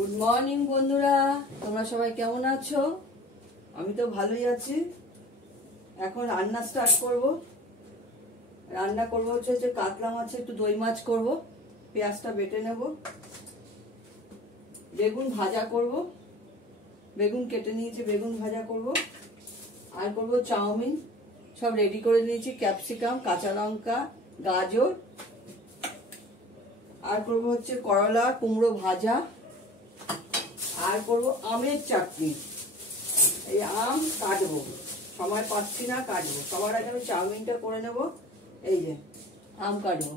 Good morning বন্ধুরা, তোমরা সবাই কেমন আছো? আমি তো ভালোই আছি। এখন রান্না স্টার্ট করব। রান্না করব হচ্ছে কাতলা মাছ, একটু দই মাছ করব। পেঁয়াজটা বেটে নেব। বেগুন ভাজা করব। বেগুন কেটে নিয়েছি, বেগুন ভাজা করব। আর করব চাউমিন। সব রেডি করে নিয়েছি, ক্যাপসিকাম, কাঁচা লঙ্কা, গাজর। আর করব হচ্ছে করলা কুমড়ো ভাজা। আর করব আমের চাটনি। এই আম কাটবো, সময় পাচ্ছি না, কাটবো। সবার আগে আমি চাউমিনটা করে নেব। এই যে আম কাটবো,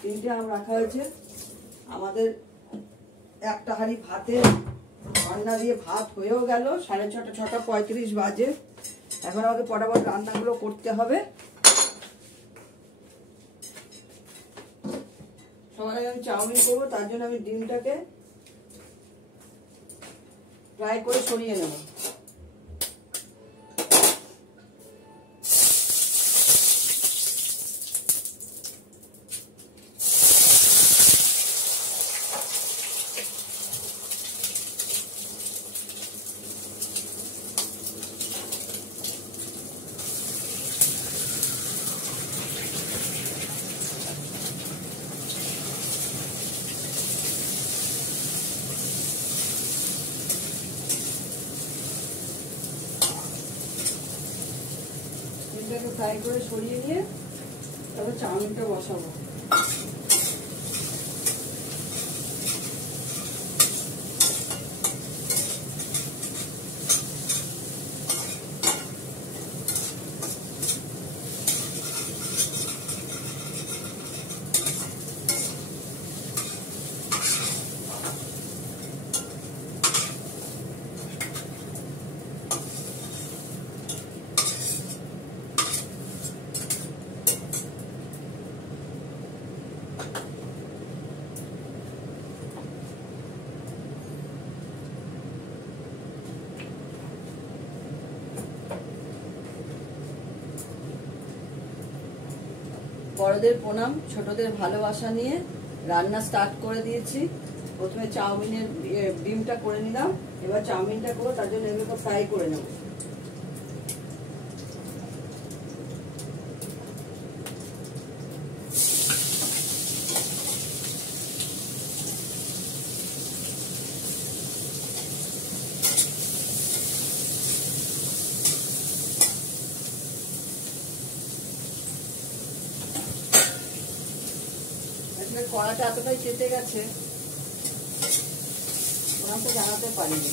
3টে আম রাখা হয়েছে। আমাদের একটা হাঁড়ি ভাতে রান্না দিয়ে ভাত হয়েও গেল। 6:30 6:35 বাজে। এখন আমাকে পটাপট রান্নাগুলো করতে হবে। সবার আগে আমি চাউমিন করবো, তার জন্য আমি ডিমটাকে ফ্রাই করে সরিয়ে নেব। ডিমটাকে ফ্রাই করে সরিয়ে নিয়ে তারপর চাউমিনটা বসাবো। বড়দের প্রণাম, ছোটদের ভালোবাসা নিয়ে রান্না স্টার্ট করে দিয়েছি। প্রথমে চাউমিনের ডিমটা করে নিলাম, এবার চাউমিনটা করবো, তার জন্য এগুলোকে ফ্রাই করে নেব। কড়াটা এতটাই চেতে গেছে, ওনাকে জানাতে পারিনি।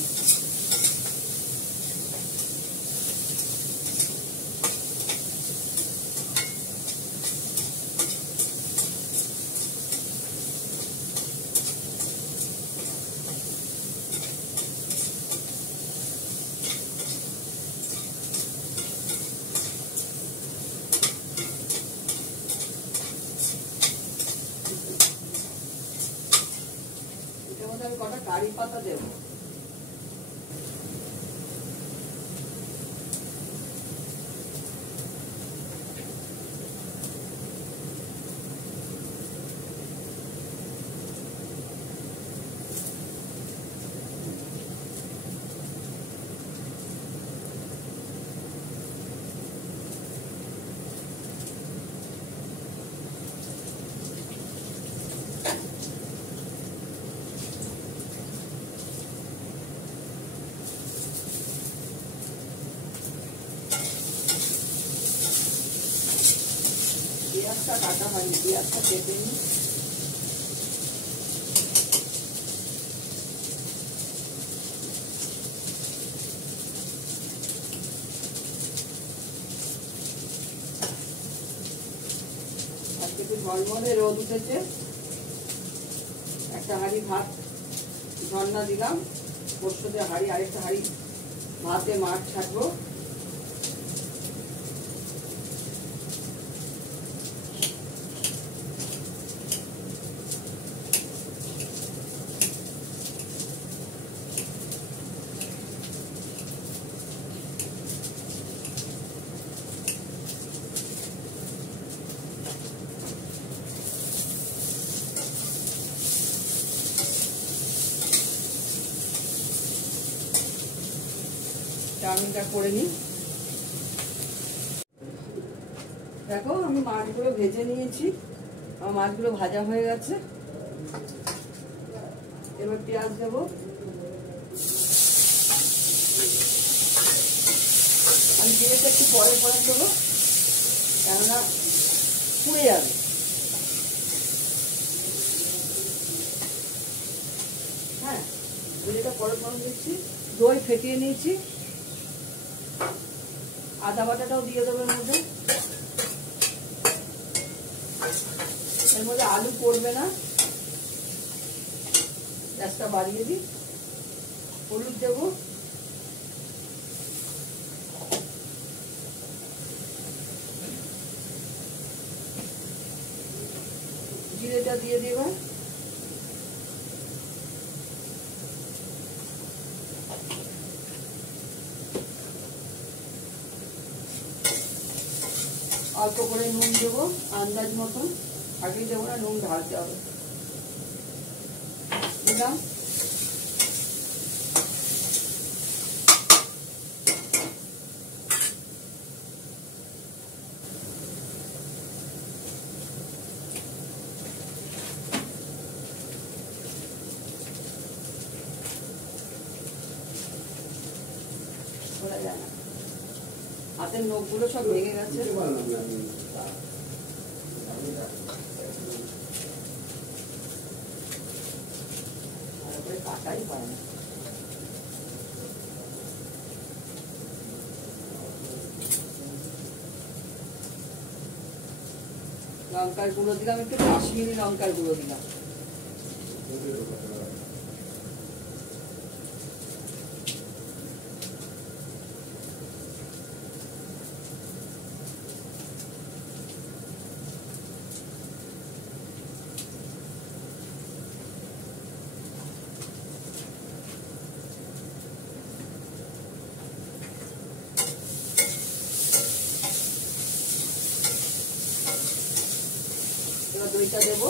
আমি কটা কারি পাতা দেবো। পেঁয়াজটা কাটা হয়নি, পেঁয়াজটা কেটে নিই। আজকে একটু ঝলমলে রোদ উঠেছে। একটা হাঁড়ি ভাত ঝর্ণা দিলাম, পরশুতে হাঁড়ি, আরেকটা হাঁড়ি ভাতে মাছ ছাড়বো। চাউমিনটা করে নিই। দেখো আমি মাছগুলো ভেজে নিয়েছি, আমার মাছগুলো ভাজা হয়ে গেছে। এবার পেঁয়াজ দেবো, আমি জিরেটা একটু পরে পরে দেবো, কেননা পুড়ে যাবে। হ্যাঁ, জিরেটা পরে পরে দিচ্ছি। দই ফেটিয়ে নিয়েছি, আদা বাটাটাও দিয়ে দেবো এর মধ্যে। এর মধ্যে আলু পড়বে না, গ্যাসটা বাড়িয়ে দিই। হলুদ দেবো, জিরেটা দিয়ে দেবো, অল্প করে নুন দেবো আন্দাজ মতন, আগে দেবো না, নুন ঢালতে হবে। দিলাম, হাতের নখগুলো সব ভেঙে গেছে। কাটাই পায় না। লঙ্কার গুঁড়ো দিলাম, একটু কাশ্মীরি লঙ্কার গুঁড়ো দিলাম। দইটা দেবো,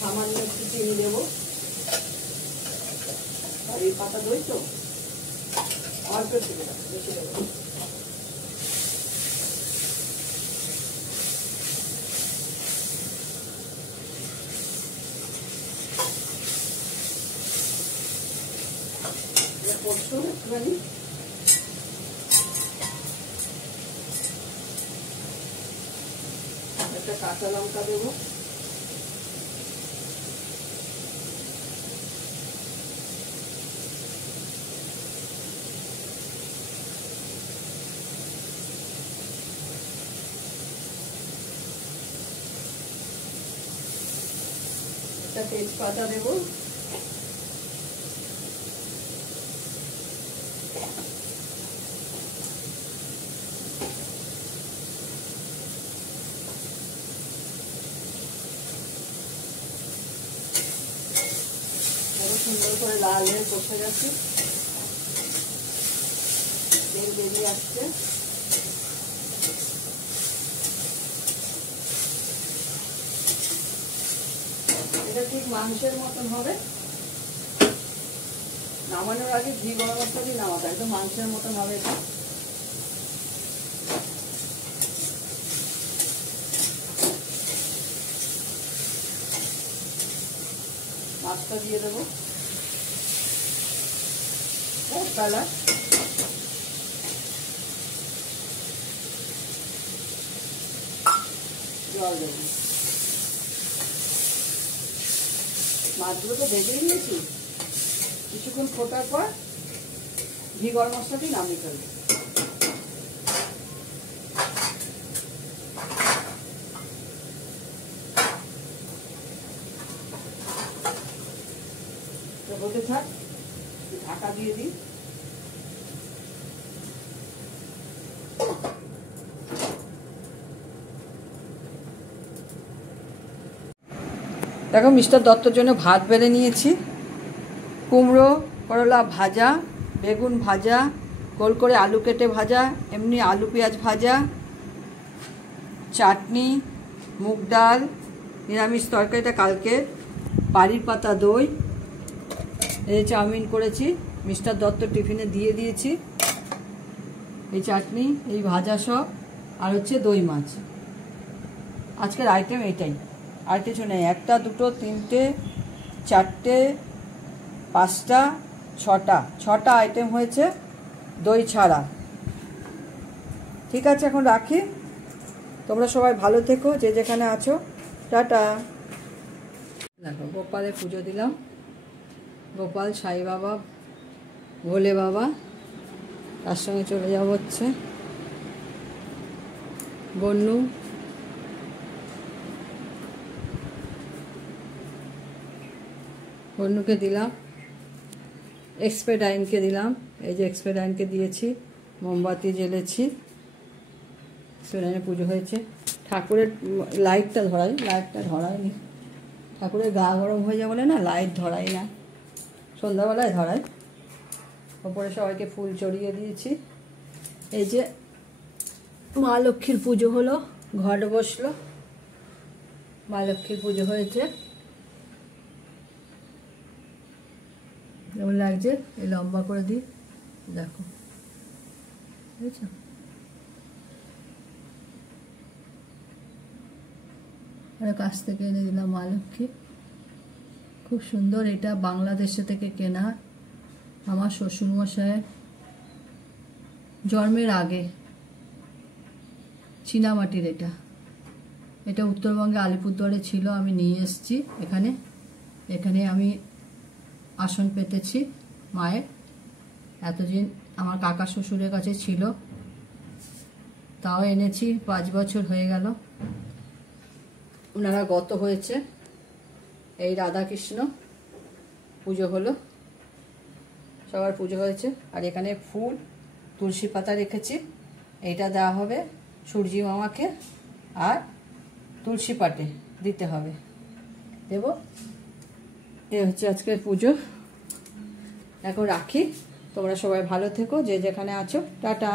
সামান্য একটু চিনি দেবো, আর এই পাতা দই তো অল্প একটু দেবো, বেশি দেবো। কষো একটুখানি, একটা কাঁচা লঙ্কা দেবো, একটা তেজপাতা দেবো, সুন্দর করে লাল হয়ে কষে গেছে, তেল বেরিয়ে আসছে। এটা ঠিক মাংসের মতন হবে। নামানোর আগে ঘি গরম মশলা দিয়ে নামাতে, একদম মাংসের মতন হবে এটা। মাছটা দিয়ে দেবো, কালার জল দেবো। মাছগুলো তো ভেজেই নিয়েছি, কিছুক্ষণ ফোটার পর ঘি গরম মশলা দিয়ে নামিয়ে ফেলবো। বলতে থাক, ঢাকা দিয়ে দিই। দেখো মিস্টার দত্তর জন্য ভাত বেড়ে নিয়েছি, কুমড়ো করলা ভাজা, বেগুন ভাজা, গোল করে আলু কেটে ভাজা, এমনি আলু পেঁয়াজ ভাজা, চাটনি, মুগ ডাল, নিরামিষ তরকারিটা কালকে, বাড়ির পাতা দই, এই চাউমিন করেছি, মিস্টার দত্ত টিফিনে দিয়ে দিয়েছি, এই চাটনি, এই ভাজা সব, আর হচ্ছে দই মাছ। আজকের আইটেম এইটাই, আর কিছু নেই। 1 2 3 4 5 6টা আইটেম হয়েছে দই ছাড়া। ঠিক আছে, এখন রাখি। তোমরা সবাই ভালো থেকো, যে যেখানে আছো। টাটা। দেখো, গোপালে পুজো দিলাম। গোপাল, সাই বাবা, ভোলে বাবা, তার সঙ্গে চলে যাব হচ্ছে বন্যু, বন্যুকে দিলাম, এক্সপেডাইনকে দিলাম, এই যে এক্সপেডাইনকে দিয়েছি, মোমবাতি জ্বেলেছি, এক্সপেডাইনে পুজো হয়েছে। ঠাকুরের লাইটটা ধরাইনি, ঠাকুরের গা গরম হয়ে যায় বলে না লাইট ধরাই না, সন্ধ্যাবেলায় ধরাই। ওপরে সবাইকে ফুল চড়িয়ে দিয়েছি। এই যে মা লক্ষ্মীর পুজো হলো, ঘট বসলো, মা লক্ষ্মীর পুজো হয়েছে। কেমন লাগছে? এই লম্বা করে দিই, দেখো, বুঝেছো? কাছ থেকে এনে দিলাম মা লক্ষ্মী, খুব সুন্দর। এটা বাংলাদেশে থেকে কেনা, আমার শ্বশুরমশায়ের জন্মের আগে, চীনামাটির। এটা উত্তরবঙ্গে আলিপুরদুয়ারে ছিল, আমি নিয়ে এসেছি এখানে আমি আসন পেতেছি মায়ের। এতদিন আমার কাকা শ্বশুরের কাছে ছিল, তাও এনেছি, 5 বছর হয়ে গেল। ওনারা গত হয়েছে। এই রাধাকৃষ্ণ পুজো হলো, সবার পুজো হয়েছে। আর এখানে ফুল, তুলসী পাতা রেখেছি, এইটা দেওয়া হবে সূর্যি মামাকে, আর তুলসী পাটে দিতে হবে, দেব। এ হচ্ছে আজকের পুজো। এখন রাখি, তোমরা সবাই ভালো থেকো, যে যেখানে আছো। টাটা।